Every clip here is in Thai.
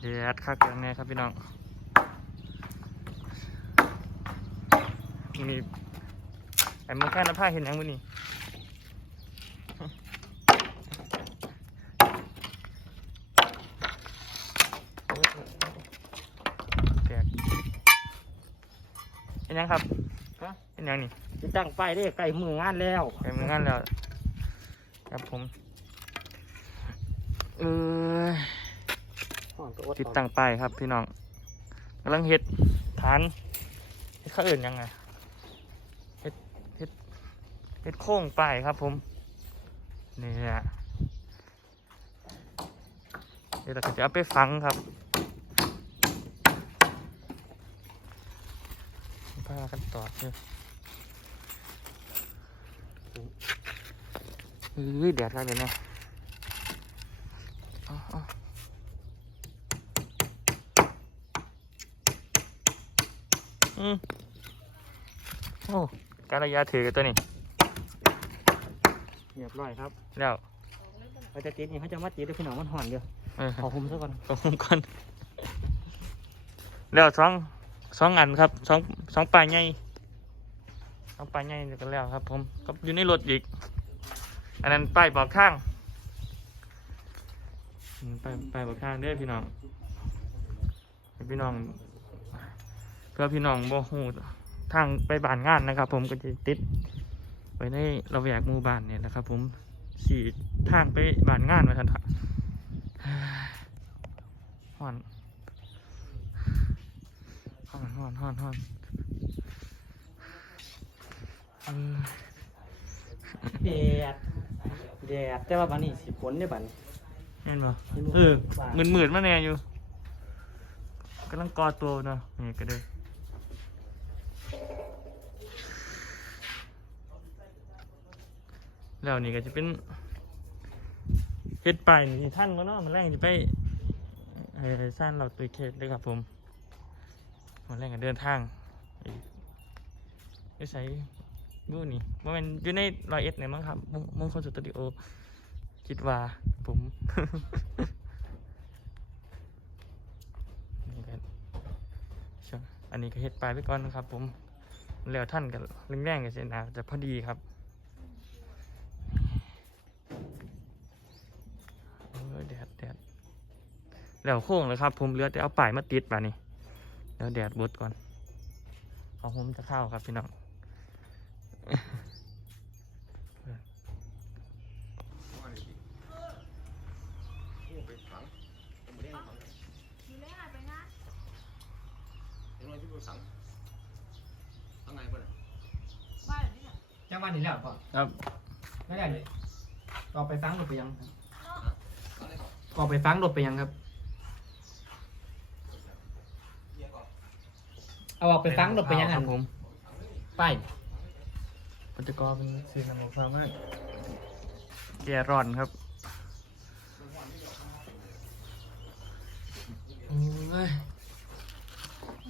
เดี๋ยวคักกันแน่ครับพี่น้องมีไอ้มือข้างน้ำผ้าเห็นยังมือนี่แตกเห็นยังครับฮะ เห็นยังนี่จะตั้งป้ายได้ใกล้มืองานแล้วไปมืองั้นแล้วครับผมเออ ติดตั้งป้ายครับ พี่น้องกำลังเฮ็ดฐานเฮ็ดเขาอื่นยังไงเฮ็ดเฮ็ดเฮ็ดโค้งป้ายครับ ผมนี่แหละเดี๋ยวเราจะเอาไปฝังครับพากันต่อเนี่ยเฮ้ยแดดแล้วเดี๋ยวนะเอาเอา อืมโอ้การระยะถือกันตัวนี้เรียบร้อยครับแล้วเขาจะติดนี่เขาจะมาติดด้วยพี่น้องมันห่อนเดียวเออขอคุมซะก่อนขอบคุณก่อนแล้วสองสองอันครับสองสองปลายใหญ่สองปลายใหญ่เดี๋ยวกันแล้วครับ ผมก็อยู่ในรถอีก อันนั้นป้ายบอกทางอืมป้ายป้ายบอกทางเด้อพี่น้องให้พี่น้องเพื่อพี่น้องบ่ฮู้ทางไปบ้านงานนะครับ ผมก็จะติดไว้ในระแวกหมู่บ้านเนี่ยนะครับ ผมสี่ทางไปบ้านงานมาทันทะฮ้อนฮ้อนฮ้อนฮ้อนฮ้อนเออแดดแดดแต่ว่าบันนี้สิฝนได้บัดนเห็นปะเออหมื่นหมื่นๆมาแน่อยู่กำลังกอตัวเนาะนี่ก็เลย แล้วนี่ก็จะเป็นเฮ็ดไปนี่ท่านก็เนาะมันแรงจะไปเออสร้างเราตุยเขตเลยครับผมมันแรงกันเดินทางไปใส่ยูนี่ว่ามันอยู่ในรอยเอ็ดเนี่ยมั้งครับมงมงคลสตูดิโอคิดว่าผมนี่กันอันนี้ก็เฮ็ดไปไปก่อนนะครับผมแล้วท่านกันแรงกันเสียนะจะพอดีครับโอ้ยแดดแดด แล้วโค้งเลยครับ ผมเลือแต่เอาป้ายมาติดป่ะนี่แล้วแดดบดก่อนเอาผมจะเข้าครับพี่น้องจังหวะนี้แล้วป่ะครับไม่ได้เลยก็ไปฟังรถไปยังก็ไปฟังรถไปยังครับ เอาออกไปฟังรถไปยังคอัรันบผมป้ายปัจจกรเป็นสื่อนำมาความว่าแก่ร้อนครับโอ้ย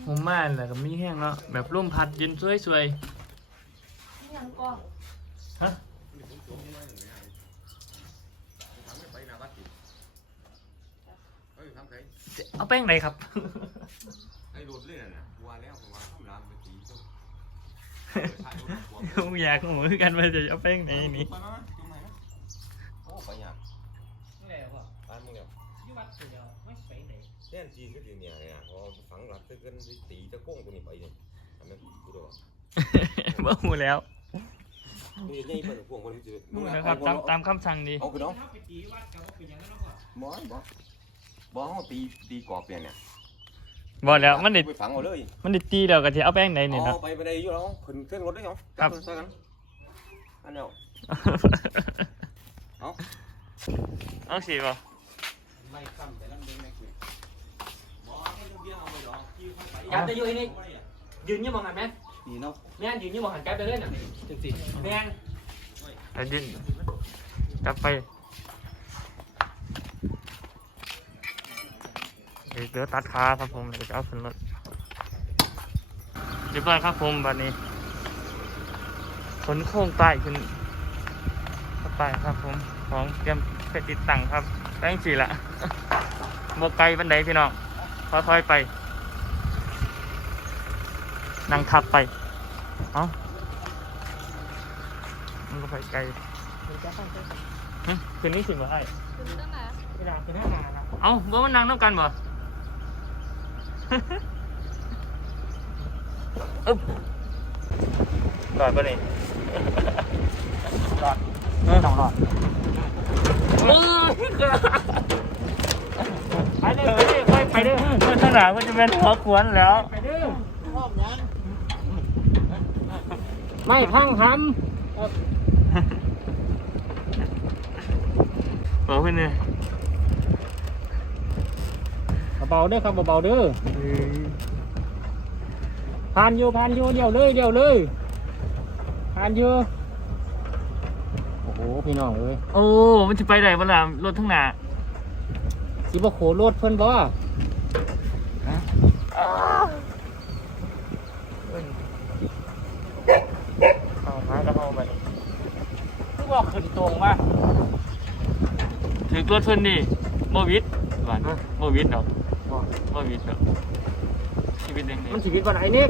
ผมมาแหละก็มีแห้งแล้วแบบร่มพัดเย็นสวยยังกล้องๆฮะเอาแป้งไหนครับไอ้รถเลยน่ะ ว่าแล้วว่าทำรามไปตีเจ้าผมอยากหมูคือกันมาจะเอาแป้งไหนนี่ไปมาจุ่มไหนนะโอ้ไปอย่างนี่แหละป่ะบ้านมึงเนี่ยยี่วัดเดียวไม่ไปไหนแน่นจีก็คือเนี่ยเนี่ยพอฝังหลักตึกกันตีตะโก้งตัวนี้ไปเนี่ยทำไมกูดูว่าบ่หมูแล้วมึงยังไงเปิดพวงคนที่จะหมูนะครับตามตามคำสั่งดีเอาคือน้องไปตีวัดกับว่าเป็นยังไงแล้วป่ะบอสบอสบอสเขาตีตีกรอบเนี่ยเนี่ย บอกแล้วมันได้ไปฝังเอาเลยมันได้ตีแล้วก็จะเอาแป้งไหนนี่เนาะ เอาไปไปได้อยู่แล้วขึ้นเครื่องรถได้เหรอครับใส่กันอันเดียวเอาเอาสิบ่ไม่ซ้ำแต่นั่นเองนะคือบอสให้เบี้ยเอาไปดอกที่เข้าไปยัดไปอยู่ไอ้นี่ยืนอยี่มองหันไหมนี่เนาะแม่นยืนอยี่มองหันแก๊ปไปเรื่อยน่ะจังสิแม่นแล้วดินกลับไป เดี๋ยวเดี๋ยวตัดขาครับผมเดี๋ยวจะเอาขึ้นรถเรียบร้อยครับผมบัดนี้ขนโค้งป้ายขึ้นเข้าไปครับผมของเตรียมไปติดตั้งครับแป้งสีละบวไกลบันไดพี่น้องค่อยๆไป นั่งทับไป เอ้ามันก็ไปไกลหึคืนนี้สิบ่ไอ้คุณตั้งไหนเวลาเป็นหน้าหนาแล้วเอ้าบ่มันนั่งน้ำกันบ่ อึ๊บรอดปะนี่หลอดสองหลอดเออไปเลยไปเลยไปไปเด้อเมื่อขนาดมันจะเป็นหัวขวนแล้ว ไปดื้อห้องยังไม่พังทบอกขึ้นเลยำ เบาๆเด้อครับเบาๆเด้อผ่านอยู่ผ่านอยู่เดี๋ยวเลยเดี๋ยวเลยผ่านอยู่โอ้โหพี่น้องเอ้ยโอ้ มันจะไปไหนบ้างล่ะรถทั้งหน้าสิบ่โขรถเพิ่นบ่เอาหากระเพราไปคือบอกขึ้นตรงว่าถือรถเพิ่นดิโมวิดหวานโมวิดดอกโมวิดดอกชีวิตเองมันชีวิตวันไหนนี่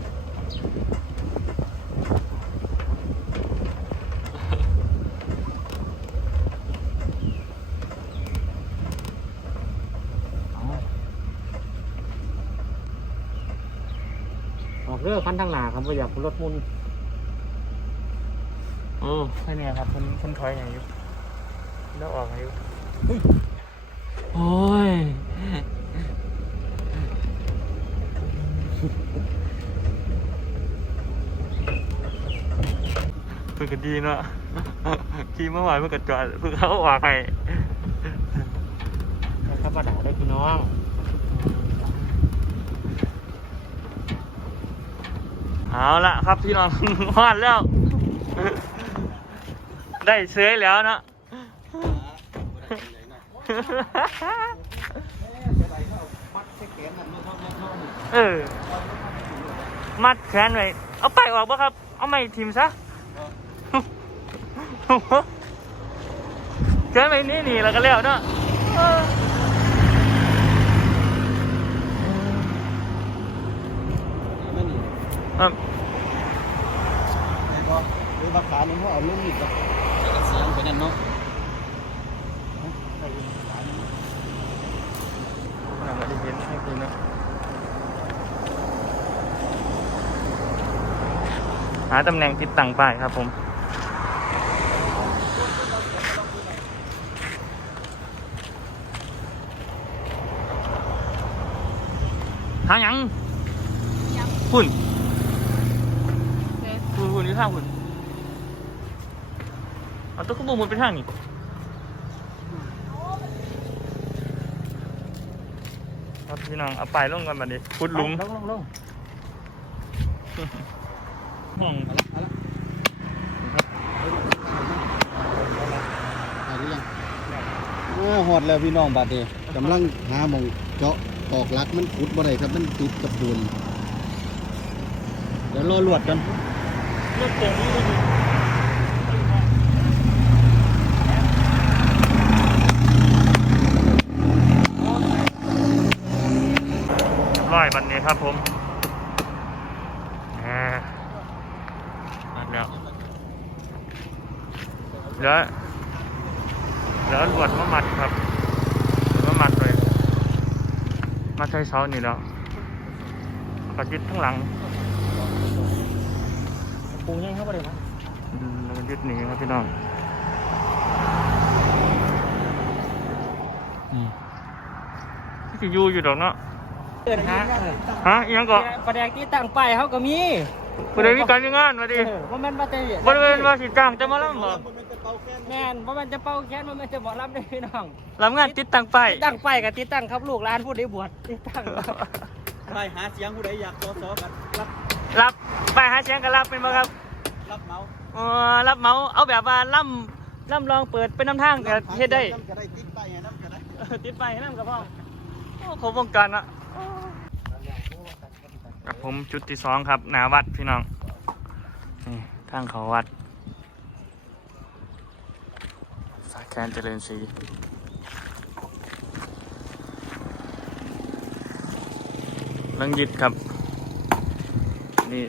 ออกเรือคันทางหน้าครับว่าอยากรถมุนโอ้แค่เนี้ครับเพิ่นเพิ่นถอยอย่างอยู่แล้วออกอย่างอยู่โอ้ย เพิ่นก็ดีเนาะขี่เมื่อวานเพิ่นก็จอดเพิ่นเขาออกให้นะครับว่าด่าได้พี่น้องเอาละครับพี่น้องวาดแล้ว ได้เชื้อแล้วเนาะ เออ มัดแขนไว้ เอาไปออกบ่ครับ เอาไม่ทิมซะแขนไว้นี่นี่แล้วก็แล้วเนาะออไม่หนีครับแล้วก็หรือว่าขาหนึ่งเขาเอาลุ่มอีกแล้วก็เสียงไปนั่นเนาะ หนังอะไรเย็นให้คุณนะ หาตำแหน่งติดตั้งป้ายครับผม หาหยังยังหุ่นเด็กหุ่นหุ่นอยู่ทางหุ่นเอาตัวขบวนมันไปทางนี้ครับพี่น้องเอาไปลงกันมาดิพุดหลุมลงลงลง ห้องเอาละเอาละได้หรือยังอ่าหอดแล้วพี่น้องบาดเดกำลังหาหมองเจาะตอกลักมันขุดบ่ได้ครับมันติดกับปูนเดี๋ยวรอลวดกันรถเก๋งนี่ดิเรียบร้อยวันนี้ครับผมอ่ามาแล้ว เหลือเหลือลวดมามัดครับมามัดเลย มาใช้เสานี่แล้วก็ยึดข้างหลังปูยังเข้าไปเลยนะอืมแล้วก็ยึดหนีครับพี่น้องนี่ที่จะอยู่อยู่ดอกเนาะเดินหาฮะอิหยังก็ประแดกที่ตั้งป้ายเขาก็มีบริเวณการงานมาดิเออว่ามันมาแต่บริเวณว่าสิจ้างจะมาลำบ่แม่นว่ามันจะเป่าแค้นว่ามันจะบอกรับได้พี่น้องลำงานติดตั้งป้ายติดตั้งป้ายกับติดตั้งครับลูกร้านผู้ใดบวชติดตั้งไปหาเสียงผู้ใดอยากต่อซอกันรับรับป้ายหาเสียงก็รับเป็นบ่ครับ รับเมาอ๋อรับเหมาเอาแบบว่าล่ำล่ำลองเปิดเป็นน้ำทางก็เฮ็ดได้น้ำก็ได้ติดไปไงน้ำก็ได้เออติดป้ายให้น้ำกับพ่อโอ้ครบวงการอะกับผมจุดที่สองครับ หนาวัดพี่น้องนี่ทางเขาวัด สายแค นเจริญศรีลังยึดครับ นี่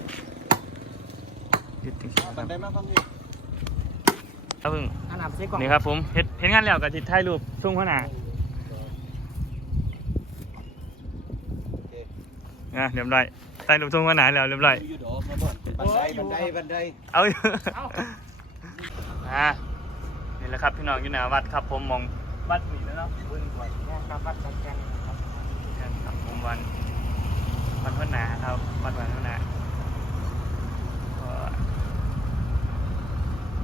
ยึดจริงๆคบัรันบไดมาฟังนี่เอาเพิ่งอันนับใส่กล่องนี่ครับผมเห็นเห็นงานแล้วกับจิตถ่ายรูปส่งพ่อหน้าโอเคอะเรียบร้อยถ่ายรูปส่งพ่อหน้าแล้วเรียบร้อยอยู่ดอกมาบ่อนบันไดบันไดบันไดเอาอยู่อ่า นี่แหละครับพี่น้องอยู่หน้าวัดครับ ผมมองวัดนี่แล้วเนาะเบิ่งก่อนครับวัดกันกันครับครับผมวันวันพัฒนาครับวัดวันพัฒนาก็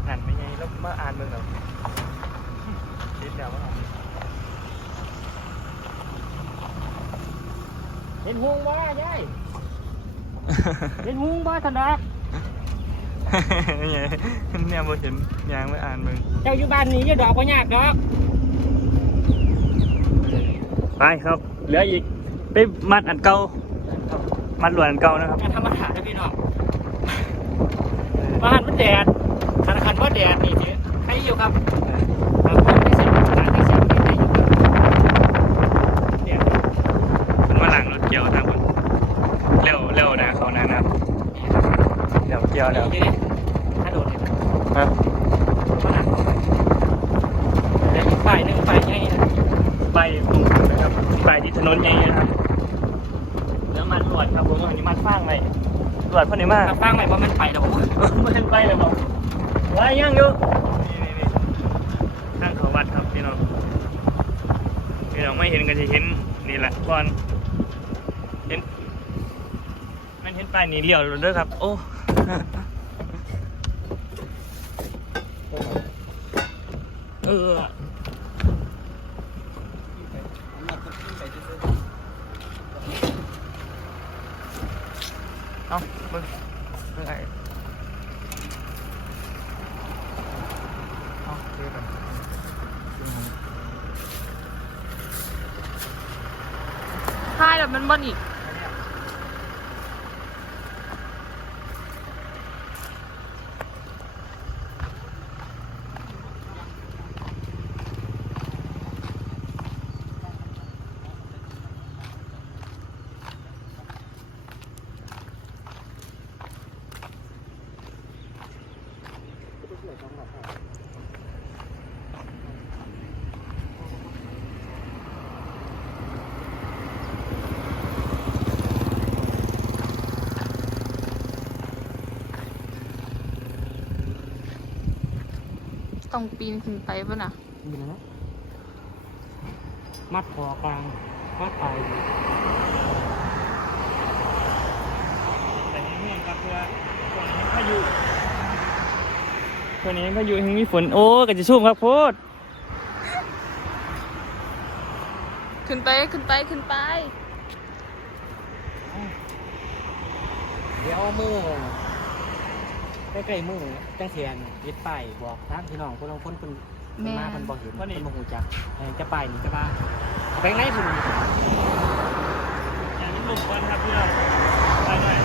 นั่นไม่ไงแล้วมาอ่านเบิ่งแบบคิดแล้วว่าเห็นหุงบ่ยายเห็นหุงบ่ท่านดอก เนี่ยเนี่ยบ่เห็นยางไม่อ่านเบิ่งเจ้าอยู่บ้านนี้อยู่ดอกบ่ยากดอกไปครับเหลืออีกไปมัดอันเก่ามัดลวดอันเก่านะครับการธรรมดาเด้อพี่น้องบ้านมันแดดคันคันว่าแดดนี่สิใครอยู่ครับครับผมได้ใส่หน้ากากได้ใส่ไม่ได้อยู่ครับแดด มันมาหลังรถเกี่ยวทางคนเร็วเร็วนะเขานะนะครับเดี๋ยวเกี่ยวแล้วนี่ถ้าโดดเนี่ยฮะขนาดแล้วอีกฝ่ายหนึ่งฝ่ายใหญ่นะไปผมนะครับไปที่ถนนใหญ่นะครับแล้วมันหลวดครับผมอันนี้มันฟางไปหลวดเพราะนี่มากถ้าฟังใหม่ว่ามันไปแล้วบอกว่ามันไปเลยบอกว่ายังอยู่นี่นี่นี่ทางเขาวัดครับพี่น้องพี่น้องไม่เห็นกันจะเห็นนี่แหละก่อนเห็นมันเห็นป้ายนี่เลี้ยวเลยเด้อครับ โอ้ เออ เอาเบิ่งเบิ่งไอ้เอาเดี๋ยวก่อน ใช่แบบมันบอนอีก ต้องปีนขึ้นไปป่ะน่ะมีแล้วมัดคอกลางมัดไปแต่นี้เนี่ยครับเพื่อส่วนนี้พายุส่วนนี้พายุยังมีฝนโอ้ก็จะชุ่มครับโพดขึ้นไปขึ้นไปขึ้นไป เดี๋ยวเอามือ ใกล้ๆมือจังเสียนยึดป้ายบอกทางพี่น้องคนลางคนคนคนแม่มาคนบอกเห็นคนมาหูจักเออจะไปนี่จะมาแบงค์ไหนคุณอย่างนี้หลุมก่อนครับเพื่อไปหน่อย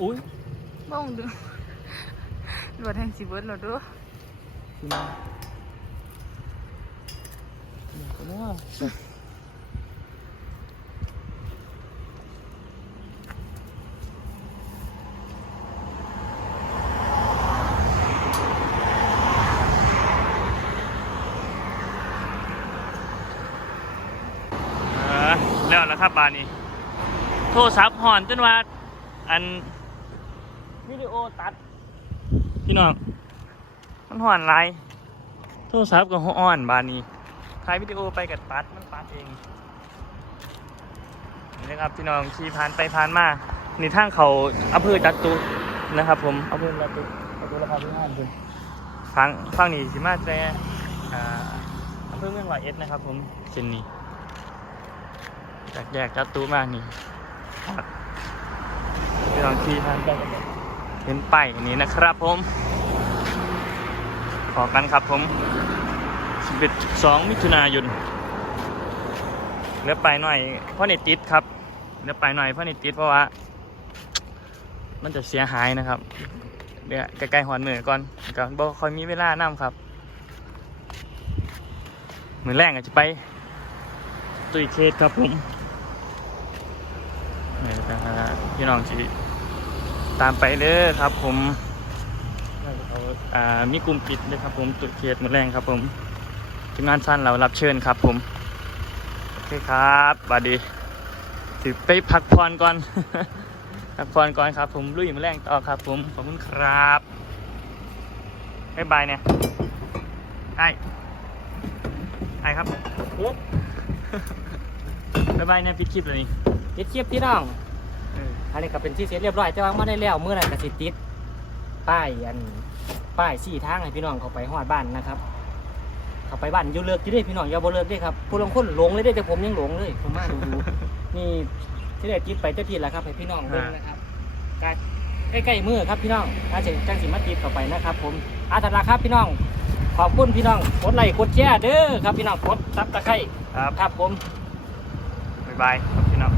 อุ้ยบ้องดูรวดแห่งสีเบิร์ดหรอดูคุณเดี๋ยวก็ว่าเออแล้วแล้วครับบานนี้ โทรศัพท์หอนจนว่า อัน วิดีโอตัด พี่น้อง มันห่อนไรโทรศัพท์ก็อ่อนบานนี้ถ่ายวิดีโอไปกับตัดมันตัดเองนี่นะครับพี่น้องขี่ผ่านไปผ่านมาในี่ทางเขาอำเภอจัตุนะครับ ผมอำเภอจัตุจัตุราคาพิหารคุณฟังฟังนี่สิมาแต่อำเภอเมืองร้อยเอ็ดนะครับ ผมเส้นนี้จากแยกจัตุมานี่พี่น้องขี่ผ่านไป เห็นป้ายนี้นะครับผม ขอกันครับผม11 2มิถุนายนเลือไปหน่อยเพราะในติดครับเลือไปหน่อยเพราะในติดเพราะว่า มันจะเสียหายนะครับเดี๋ยวใกล้ๆหอนมือก่อนก่อนบ่ค่อยมีเวลานํครับ เหมือนแรกอาจจะไปตุยเคสครับผมนี่นะฮะพี่น้องสิตามไปเด้อครับ ผมเอาอ่ามีกลุ่มปิดด้วยครับ ผมตุยเคสมือแรงครับ ผมทีมงานสั้นเรารับเชิญครับ ผมโอเคครับสวัสดีสิไปพักผ่อนก่อนพักผ่อนก่อนครับ ผมลุยมือแรงต่อครับ ผมขอบคุณครับบ๊ายบายเนี่ยไอ้ไอ้ครับบ๊ายบายเนี่ยปิดคลิปเลยนี่ติดคลิปพี่น้องเอออันนี้ก็เป็นที่เสร็จเรียบร้อยแต่ว่าไม่ได้แล้วเมื่อไหร่ก็สิติดป้ายอันป้ายสี่ทางให้พี่น้องเขาไปหอดบ้านนะครับ เขาไปบ้านอยู่เลิกอยู่เด้พี่น้องอย่าบ่เลิกเด้ครับผู้ลางคนหลงเลยเด้แต่ผมยังหลงเลยผมมาดูดูนี่ที่ได้ติดไปเจ้าที่แล้วครับให้พี่น้องเบิ่งนะครับการใกล้ๆมือครับพี่น้องอาจจะจังสิมาติดเข้าไปนะครับ ผมอาตลาครับพี่น้อง ขอบคุณพี่น้องกดไลค์กดแชร์เด้อครับพี่น้องกดซับตะไคร้ครับครับผมบ๊ายบายครับพี่น้อง